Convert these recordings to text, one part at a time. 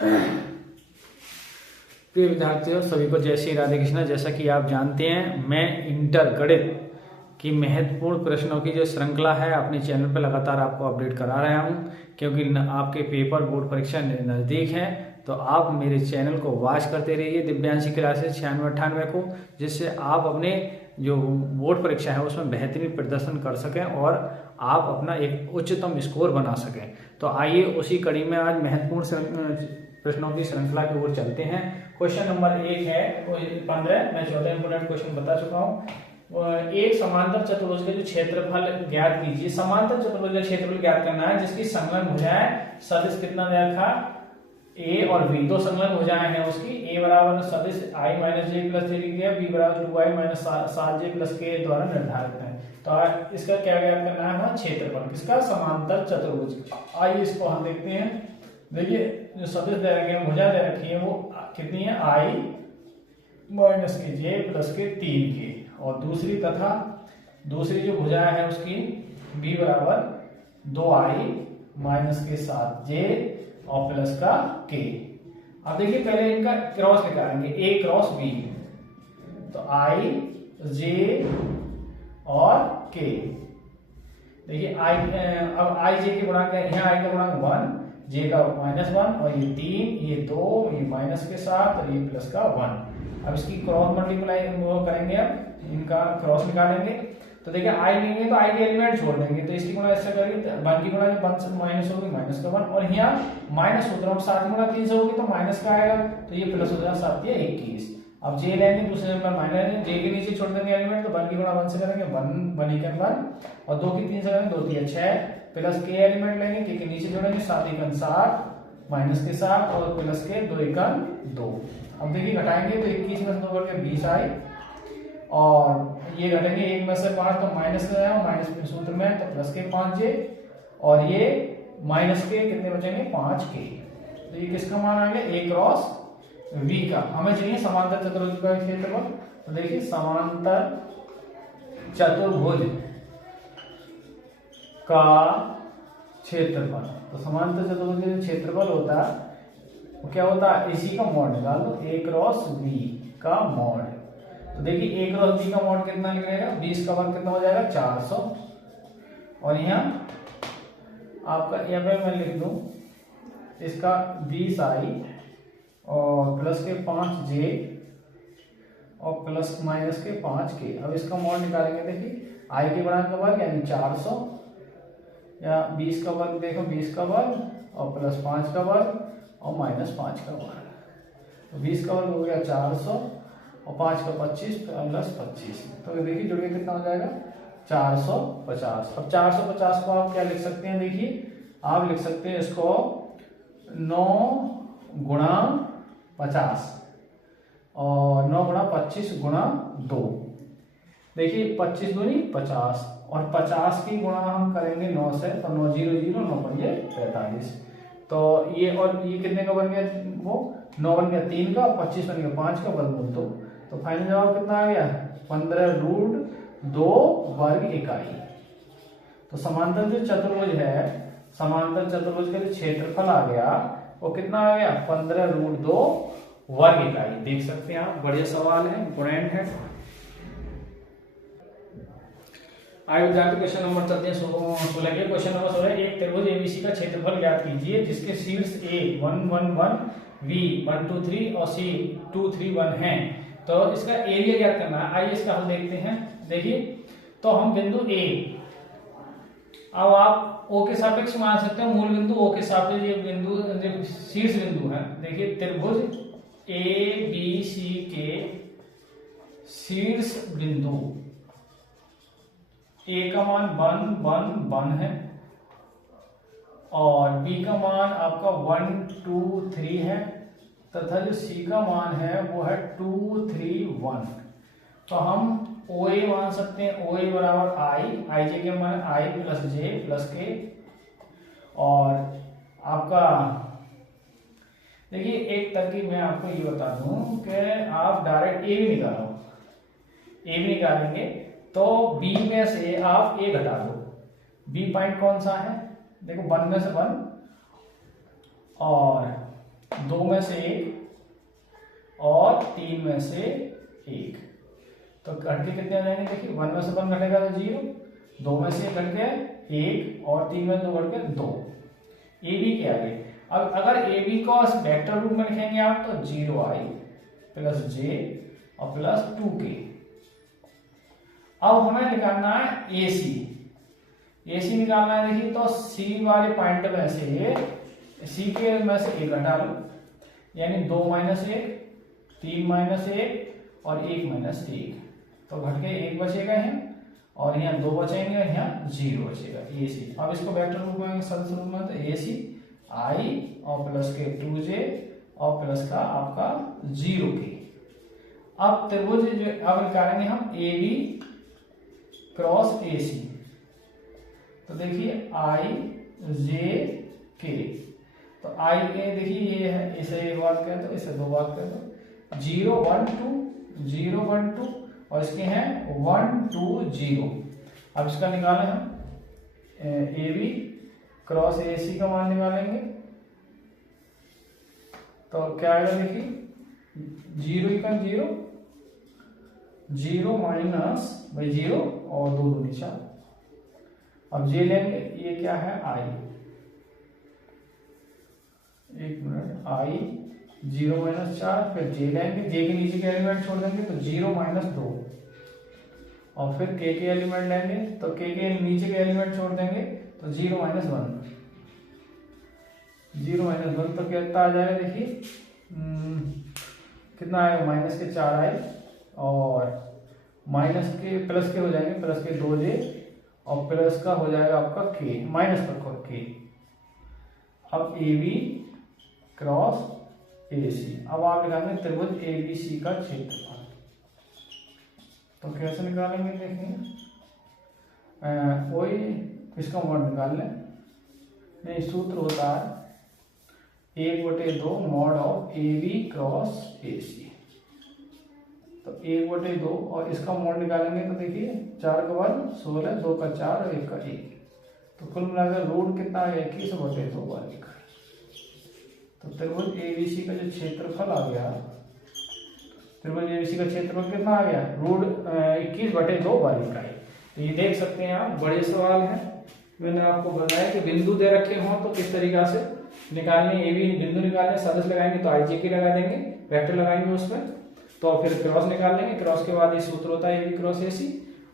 प्रिय विद्यार्थियों, सभी को जय श्री राधे कृष्णा। जैसा कि आप जानते हैं, मैं इंटर गणित की महत्वपूर्ण प्रश्नों की जो श्रृंखला है अपने चैनल पर लगातार आपको अपडेट करा रहा हूं, क्योंकि आपके पेपर बोर्ड परीक्षा नज़दीक है। तो आप मेरे चैनल को वॉच करते रहिए, दिव्यांशी क्लासेस 9698 को, जिससे आप अपने जो बोर्ड परीक्षा है उसमें बेहतरीन प्रदर्शन कर सकें और आप अपना एक उच्चतम स्कोर बना सकें। तो आइए उसी कड़ी में आज महत्वपूर्ण प्रश्नों की श्रृंखला की ओर चलते हैं। क्वेश्चन नंबर 1 है 15। मैं 14 इंपोर्टेंट क्वेश्चन बता चुका हूँ। एक समांतर चतुर्भुज का जो क्षेत्रफल ज्ञात कीजिए। समांतर चतुर्भुज का क्षेत्रफल ज्ञात करना है जिसकी संलग्न भुजाएं सदिश कितना दिया था, ए और बी। दो संलग्न भुजाएं हैं उसकी। ए बराबर सदिश आई माइनस जे प्लस 3 के, बी बराबर 2i माइनस 7j प्लस के द्वारा निर्धारित है। तो इसका क्या ज्ञात करना है, क्षेत्रफल किसका, समांतर चतुर्भुज। आइए इसको हम देखते हैं। देखिए जो सदिश दे रखे हैं, भुजा दे रखी है, वो कितनी है, आई माइनस के जे प्लस के 3 के, और दूसरी जो भुजा है उसकी बी बराबर 2i माइनस के 7j और प्लस का के। अब देखिए पहले इनका क्रॉस निकालेंगे, ए क्रॉस बी, तो आई जे और के। देखिए आई, अब आई जे के गुणांक है, यहाँ आई का गुणांक 1, जे का -1, और ये 3, ये 2, ये माइनस के 7 और ये प्लस का 1। अब इसकी क्रॉस मल्टीप्लाई करेंगे, अब इनका क्रॉस निकालेंगे। तो देखिए आई लेंगे तो आई के एलिमेंट छोड़ देंगे, तो इसकी गुणा इससे करेंगे, तो 1 की गुणा जो 1 से माइनस होगी, माइनस का 1, और यहाँ माइनस हो रहा हूँ, 7 की गुणा 3 से होगी तो माइनस का आएगा, तो ये प्लस हो जाएगा 7 या 21। अब जे लेंगे दूसरे नंबर माइनस, जे के नीचे छोड़ देंगे एलिमेंट, तो 1 की गुणा 1 से करेंगे 1 1 1, और 2 की 3 से करेंगे 2 3 6, प्लस के एलिमेंट लेंगे, के नीचे जोड़ेंगे 7 1 7 माइनस के 7 और प्लस के 2 1 2। अब देखिए घटाएंगे तो 21 में से 2 करके 20 आई, और ये घटेंगे 1 में से 5 तो माइनस का आया, माइनस के सूत्र में तो प्लस के 5j, और ये माइनस के कितने बचेंगे, 5k। तो ये किसका मान आ गया, a क्रॉस v का। हमें चाहिए समांतर चतुर्भुज का क्षेत्रफल। तो देखिए समांतर चतुर्भुज का क्षेत्रफल, तो समांतर चतुर्भुज का क्षेत्रफल होता है वो क्या होता है, इसी का मॉड निकाल लो, a क्रॉस v का मॉड। तो देखिए a क्रॉस v का मॉड कितना निकलेगा, 20 का वर्ग कितना हो जाएगा, 400, और यहाँ आपका यहाँ पे मैं लिख दूं इसका 20i और प्लस के 5j और प्लस माइनस के 5k। अब इसका मॉड निकालेंगे। देखिए i के गुणांक का वर्ग यानी 400, या 20 का वर्ग, देखो 20 का वर्ग और प्लस 5 का वर्ग और माइनस 5 का वर्ग, तो 20 का वर्ग हो गया 400 और 5 का 25 प्लस 25, तो देखिए जुड़ के कितना हो जाएगा, 450। अब 450 को आप क्या लिख सकते हैं, देखिए आप लिख सकते हैं इसको 9 गुणा 50 और 9 गुणा 25 गुणा 2। देखिए 25 दूनी 50, और 50 की गुणा हम करेंगे 9 से, तो 9 0 0 9 पंजे 45। तो ये और ये कितने का बन गया, वो 9 बन गया 3 का, 25 बन गया 5 का, वर्गमूल 2। तो फाइनल जवाब कितना आ गया, 15√2 वर्ग इकाई। तो समांतर जो चतुर्भुज है, समांतर चतुर्भुज का जो क्षेत्रफल आ गया वो कितना आ गया, 15√2 वर्ग इकाई। देख सकते हैं आप, बढ़िया सवाल है, इंपोर्टेंट है। आइए विद्यार्थी क्वेश्चन नंबर 16 के। क्वेश्चन नंबर 16, एक त्रिभुज एबीसी का क्षेत्रफल ज्ञात कीजिए जिसके शीर्ष ए 1 1 1, बी 1 2 3 और सी 2 3 1 है। तो इसका एरिया ज्ञात करना है। आइए इसका हल देखते हैं। देखिए तो हम बिंदु ए, अब आप O के सापेक्ष मान सकते हैं, मूल बिंदु O के सापेक्ष ये बिंदु शीर्ष बिंदु है। देखिए त्रिभुज ए बी सी के शीर्ष बिंदु A का मान 1 1 1 है और B का मान आपका 1 2 3 है, तथा जो C का मान है वो है 2 3 1। तो हम OA मान सकते हैं, OA बराबर आई जे के मान i प्लस जे प्लस के, और आपका देखिए एक तरकीब मैं आपको ये बता दूं कि आप डायरेक्ट ए भी निकालो, ए भी निकालेंगे तो बी में से आप ए घटा दो। बी पॉइंट कौन सा है, देखो 1 में से 1 और 2 में से 1 और 3 में से 1, तो घट के कितने आ जाएंगे? देखिए 1 में से 1 घटेगा तो 0, 2 में से 1 घट गया 1 और 3 में 2 घट गया 2। ए बी के आगे अब अगर ए बी को वेक्टर रूप में लिखेंगे आप तो 0i प्लस जे और प्लस 2k। अब हमें निकालना है ए सी निकालना है। देखिए तो सी वाले पॉइंट में से सी के में से 1 घटा लो, यानी 2 माइनस 1, 3 माइनस 1 और 1 माइनस 1, तो घट के 1 बचेगा यहाँ और यहाँ 2 बचेंगे और यहाँ 0 बचेगा। ए सी अब इसको वेक्टर रूप में सदिश रूप में तो ए सी आई और प्लस के 2j और प्लस का आपका 0k। अब त्रिभुज जो अब निकालेंगे हम A B cross A c, तो देखिए आई जे के, तो आई ए देखिए ये है, इसे एक बात कह दो, इसे 2 बात कर दो, 0 1 2 0 1 2 और इसके हैं 1 2 0। अब इसका निकालें हम ए बी क्रॉस ए सी का मान निकालेंगे तो क्या आएगा? देखिए 0 का 0 0 माइनस भाई 0 और 2 दूनी 4। अब जे लेंगे, ये क्या है? आई, एक मिनट, आई 0 माइनस 4, फिर जे लेंगे, जे के नीचे के एलिमेंट छोड़ देंगे तो 0 माइनस 2 और फिर के एलिमेंट लेंगे तो के नीचे के एलिमेंट छोड़ देंगे तो 0 माइनस 1, 0 माइनस 1 तो कितना आ जाएगा? देखिए कितना आएगा? माइनस के 4 आए और माइनस के प्लस के हो जाएंगे, प्लस के 2j और प्लस का हो जाएगा आपका k, माइनस पर k। अब ए बी क्रॉस ए सी, अब आप निकालेंगे त्रिभुज ए बी सी का क्षेत्रफल, तो कैसे निकालेंगे? देखेंगे वही इसका मॉड निकाल लें। नहीं, सूत्र होता है 1/2 mod of A B cross A c, तो 1/2 और इसका मॉड निकालेंगे तो देखिए 4 का वर्ग 16, 2 का 4 और 1 का 1, तो कुल मिलाकर रूट कितना आ गया? 21/2 वर्ग। तो त्रिभुज एबीसी का जो क्षेत्रफल आ गया, त्रिभुज एबीसी का क्षेत्रफल कितना आ गया? रूट 21/2 वर्ग का है। तो ये देख सकते हैं आप, बड़े सवाल हैं। मैंने आपको बताया कि बिंदु दे रखे हों तो किस तरीका से निकालने, ए बी बिंदु निकालने, सदिश लगाएंगे तो आई जे की लगा देंगे, वेक्टर लगाएंगे उसमें, तो फिर क्रॉस निकाल लेंगे। क्रॉस के बाद ये सूत्र होता है ए बी क्रॉस ए सी,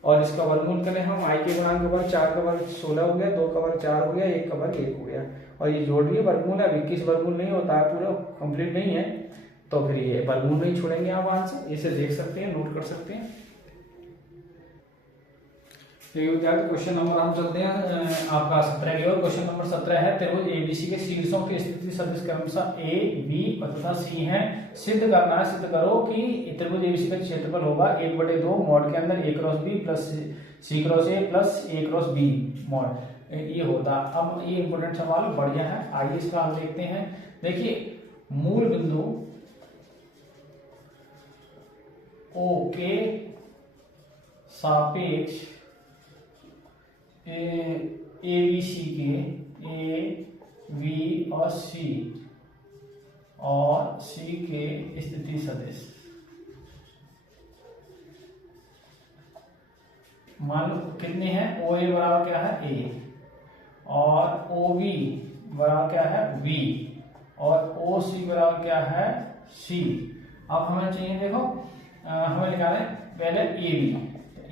और इसका वर्गमूल करें हम, आई के गुणांक का वर्ग 4 का वर्ग 16 हो गया, 2 का वर्ग 4 हो गया, 1 का वर्ग 1 हो गया, और ये जोड़ दिए वर्गमूल है। 21 वर्गमूल नहीं होता है, पूरा कंप्लीट नहीं है, तो फिर ये वर्गमूल नहीं छोड़ेंगे आप आंसर, इसे देख सकते हैं, नोट कर सकते हैं। क्वेश्चन नंबर हम चलते हैं आपका 17 की ओर। क्वेश्चन नंबर 17 है, त्रिभुज एबीसी के शीर्षों की स्थिति सदिश क्रमशः ए बी तथा सी है, सिद्ध करना है। सिद्ध करो कि त्रिभुज एबीसी का क्षेत्रफल होगा 1/2 मॉड के अंदर a cross B plus C cross A plus A cross B mod, ये होता। अब ये इंपोर्टेंट सवाल बढ़िया है, आइए इसका हम देखते हैं। देखिए मूल बिंदु ओ के सापेक्ष ए बी सी के, ए बी और सी के स्थिति सदिश, मान लो कितने हैं? ओ ए बराबर क्या है? ए, और ओ बी बराबर क्या है? बी, और ओ सी बराबर क्या है? सी। अब हमें चाहिए, देखो हमें निकालें पहले ए बी।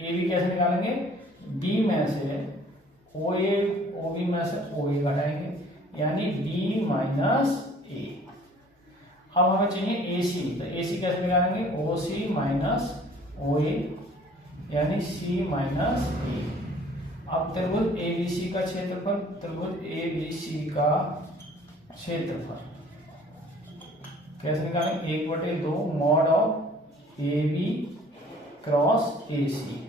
ए बी कैसे निकालेंगे? डी में से ओ बी में से ओ ए घटाएंगे, यानी बी माइनस ए। अब हमें चाहिए ए सी, तो ए सी कैसे निकालेंगे? ओ सी माइनस ओ ए, यानी सी माइनस ए। अब त्रिभुज ए बी सी का क्षेत्रफल, त्रिभुज ए बी सी का क्षेत्रफल कैसे निकालेंगे? 1/2 mod of A B cross A C,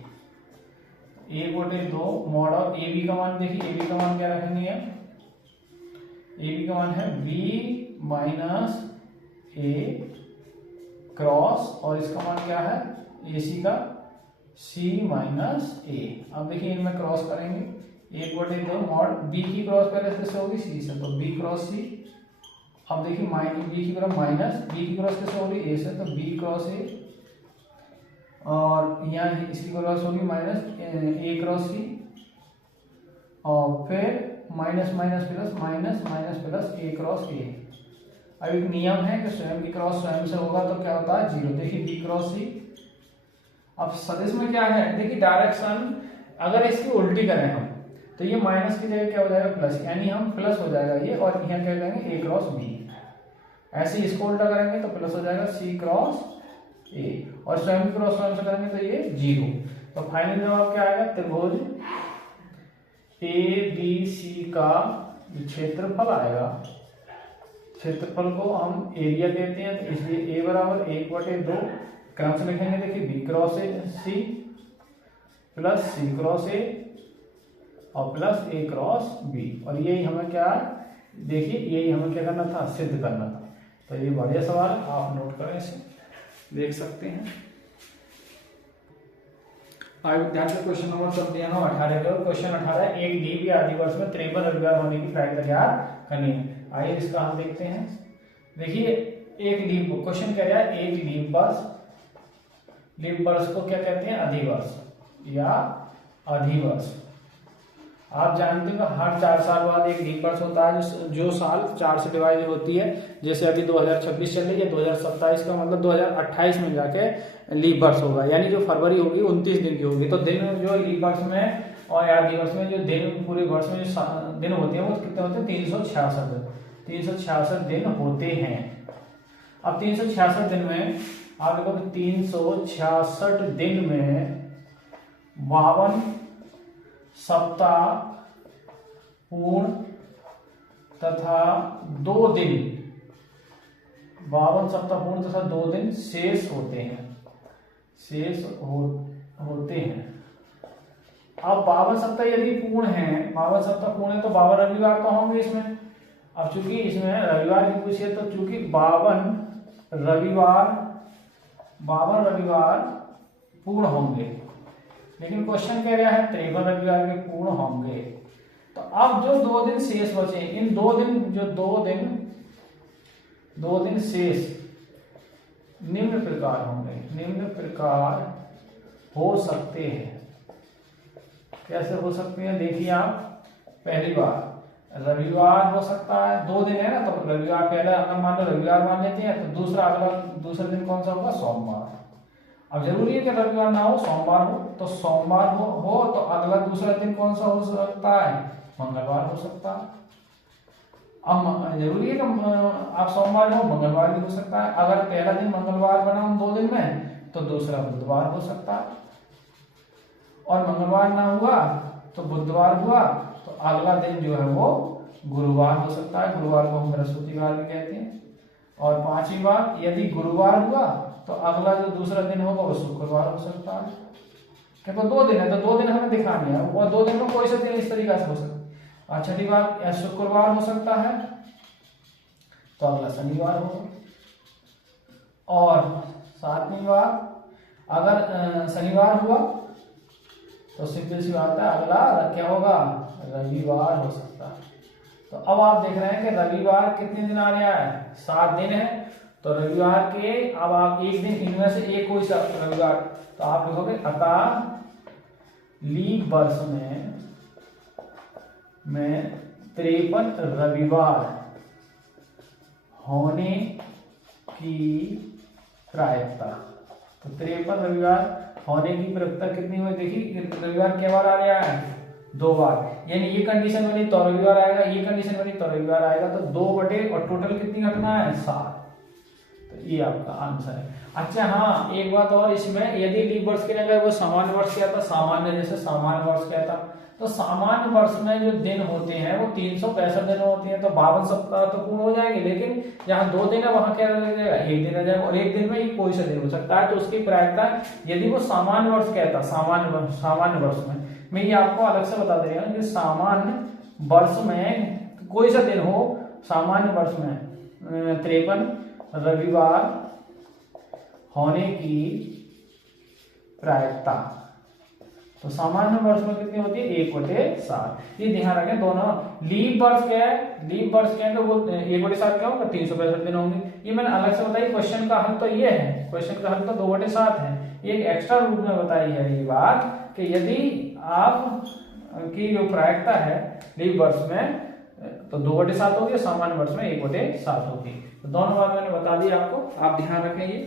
1/2 mod of A B का मान, देखिए ए बी का मान क्या रखेंगे? ए बी का मान है बी माइनस ए क्रॉस, और इसका मान क्या है? ए सी का सी माइनस ए। अब देखिए इनमें क्रॉस करेंगे, 1/2 मॉड बी की क्रॉस पहले से होगी सी से, तो बी क्रॉस सी अब देखिए बी की क्रॉस माइनस, बी की क्रॉस कैसे होगी, ए से, तो बी क्रॉस ए, और यहाँ इसकी क्रॉस होगी माइनस ए क्रॉस सी, और फिर minus minus plus, minus minus plus A cross ए। अब एक नियम है कि स्वयं की क्रॉस स्वयं से होगा तो क्या होता है, जीरो। देखिए बी क्रॉस सी। अब सदिश में क्या है, देखिए डायरेक्शन अगर इसकी उल्टी करें हम तो ये माइनस की जगह क्या हो जाएगा, प्लस, यानी हम प्लस हो जाएगा ये, और यहाँ क्या करेंगे, ए क्रॉस बी। ऐसे इसको उल्टा करेंगे तो प्लस हो जाएगा सी क्रॉस ए, और स्वयं की क्रॉस स्वयं से करेंगे तो ये जीरो। तो फाइनल जवाब क्या आएगा, त्रिभुज ए बी सी का क्षेत्रफल आएगा। क्षेत्रफल को हम एरिया कहते हैं, तो इसलिए ए बराबर 1/2 क्रम से लिखेंगे। देखिए B cross A C plus C cross A और प्लस ए क्रॉस बी, और यही हमें क्या, देखिए यही हमें क्या करना था, सिद्ध करना था। तो ये बढ़िया सवाल है, आप नोट करें, इसे देख सकते हैं। आगे ध्यान से क्वेश्चन नंबर सब दिया ना 18 के, क्वेश्चन 18, एक लीप या आदि वर्ष में 53 रविवार होने की प्रायिकता तैयार करनी है। आइए इसका हम देखते हैं। देखिए एक लीप, क्वेश्चन कह रहा है एक लीप वर्ष को क्या कहते हैं, अधिवर्ष या अधिवर्ष। आप जानते हो हर 4 साल बाद एक लीप वर्ष होता है, जो साल 4 से डिवाइड होती है। जैसे अभी 2026 चल रही है, 2027 का मतलब 2028 में जाके लीप वर्ष होगा, यानी जो फरवरी होगी 29 दिन की होगी। तो दिन जो लीप वर्ष में और आदि वर्ष में जो दिन, पूरे वर्ष में जो दिन होते हैं वो कितने होते हैं, 366 दिन। 366 दिन होते हैं। अब 366 दिन में आप देखो 366 दिन में 52 सप्ताह पूर्ण तथा 2 दिन, 52 सप्ताह पूर्ण तथा 2 दिन शेष होते हैं, होते हैं। अब 52 सप्ताह यदि पूर्ण है, 52 सप्ताह पूर्ण है तो 52 रविवार तो होंगे इसमें। अब चूंकि इसमें रविवार की पूछी है तो चूंकि 52 रविवार पूर्ण होंगे, लेकिन क्वेश्चन कह रहा है 53 रविवार के पूर्ण होंगे। तो अब जो 2 दिन शेष बचे, इन 2 दिन, जो 2 दिन शेष निम्न प्रकार होंगे, निम्न प्रकार हो सकते हैं। कैसे हो सकते हैं, देखिए आप, पहली बार रविवार हो सकता है, 2 दिन है ना, तो रविवार पहला अगर मान लो रविवार मान लेते हैं, तो दूसरा दिन कौन सा होगा, सोमवार। अब जरूरी है कि रविवार ना हो, सोमवार हो, तो सोमवार हो तो अगला दूसरा दिन कौन सा हो सकता है, मंगलवार हो सकता है। अब जरूरी है कि आप सोमवार हो, मंगलवार भी हो सकता है। अगर पहला दिन मंगलवार बना उन 2 दिन में तो दूसरा बुधवार हो सकता है, और मंगलवार ना हुआ तो बुधवार हुआ तो अगला दिन जो है वो गुरुवार हो सकता है। गुरुवार को हम बृहस्पतिवार भी कहते हैं। और 5वीं बात, यदि गुरुवार हुआ तो अगला जो दूसरा दिन होगा वो शुक्रवार हो सकता है। क्योंकि 2 दिन है तो 2 दिन हमें दिखाने हैं, और 2 दिन में कोई सा दिन इस तरीके से हो सकता है। और छठी बात, या शुक्रवार हो सकता है तो अगला शनिवार होगा। और 7वीं बात, अगर शनिवार हुआ तो सिंपल सी बात है अगला क्या होगा, रविवार हो सकता है। तो अब आप देख रहे हैं कि रविवार कितने दिन आ रहा है, 7 दिन है। तो रविवार के, अब आप एक दिन इनमें से एक कोई सा रविवार, तो आप लिखोगे अतः लीप वर्ष में 53 रविवार होने की प्रायिकता। तो 53 रविवार होने की प्रायिकता कितनी हुई, देखिए रविवार क्या बार आ रहा है, 2 बार, यानी ये कंडीशन बनी तो रविवार आएगा, ये कंडीशन बनी तो रविवार आएगा। तो 2 बटे और टोटल कितनी घटना है, 7। तो ये आपका आंसर है। अच्छा हाँ, एक बात और, इसमें यदि लीप वर्ष की जगह वो सामान्य वर्ष क्या था, जैसे सामान्य वर्ष क्या था, तो सामान्य वर्ष में जो दिन होते हैं वो 365 दिन होते हैं, तो 52 सप्ताह तो पूर्ण हो जाएंगे। लेकिन जहाँ 2 दिन है वहां क्या रह जाएगा, 1 दिन रह जाएगा, और 1 दिन में ही कोई सा दिन हो सकता है। तो उसकी प्रायिकता, यदि वो सामान्य वर्ष कहता, सामान्य वर्ष में, मैं ये आपको अलग से बता दे रहा हूँ कि सामान्य वर्ष में कोई सा दिन हो, सामान्य वर्ष में 53 रविवार होने की प्रायिकता। तो तो सामान्य वर्ष में कितनी होती है 1/7। ये ध्यान रखें दोनों। लीप वर्ष क्या है, लीप वर्ष क्या है तो वो 1/7 क्या होगा 365 दिन होंगे। ये मैंने अलग से बताई, क्वेश्चन का हल तो ये है, क्वेश्चन का हल तो 2/7 है। एक एक्स्ट्रा रूप में बताई है ये बात कि यदि आप की जो प्रायिकता है लीप वर्ष में तो 2/7 होगी, सामान्य वर्ष में 1/7 होगी। तो दोनों बात मैंने बता दी आपको, आप ध्यान रखें। ये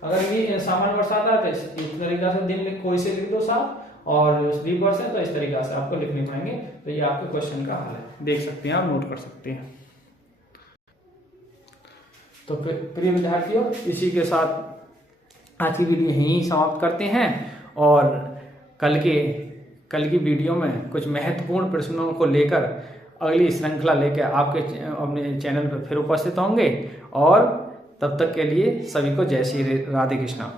अगर ये सामान्य वर्ष आता है तो इस तरीका से दिन कोई से लिख दो 7, और लीप वर्ष है तो इस तरीका से आपको लिखने पड़ेंगे। तो ये आपके क्वेश्चन का हल है, देख सकते हैं आप, नोट कर सकते हैं। तो प्रिय विद्यार्थियों, इसी के साथ आज की वीडियो यहीं समाप्त करते हैं, और कल की वीडियो में कुछ महत्वपूर्ण प्रश्नों को लेकर अगली श्रृंखला लेकर आपके अपने चैनल पर फिर उपस्थित होंगे। और तब तक के लिए सभी को जय श्री राधे कृष्णा।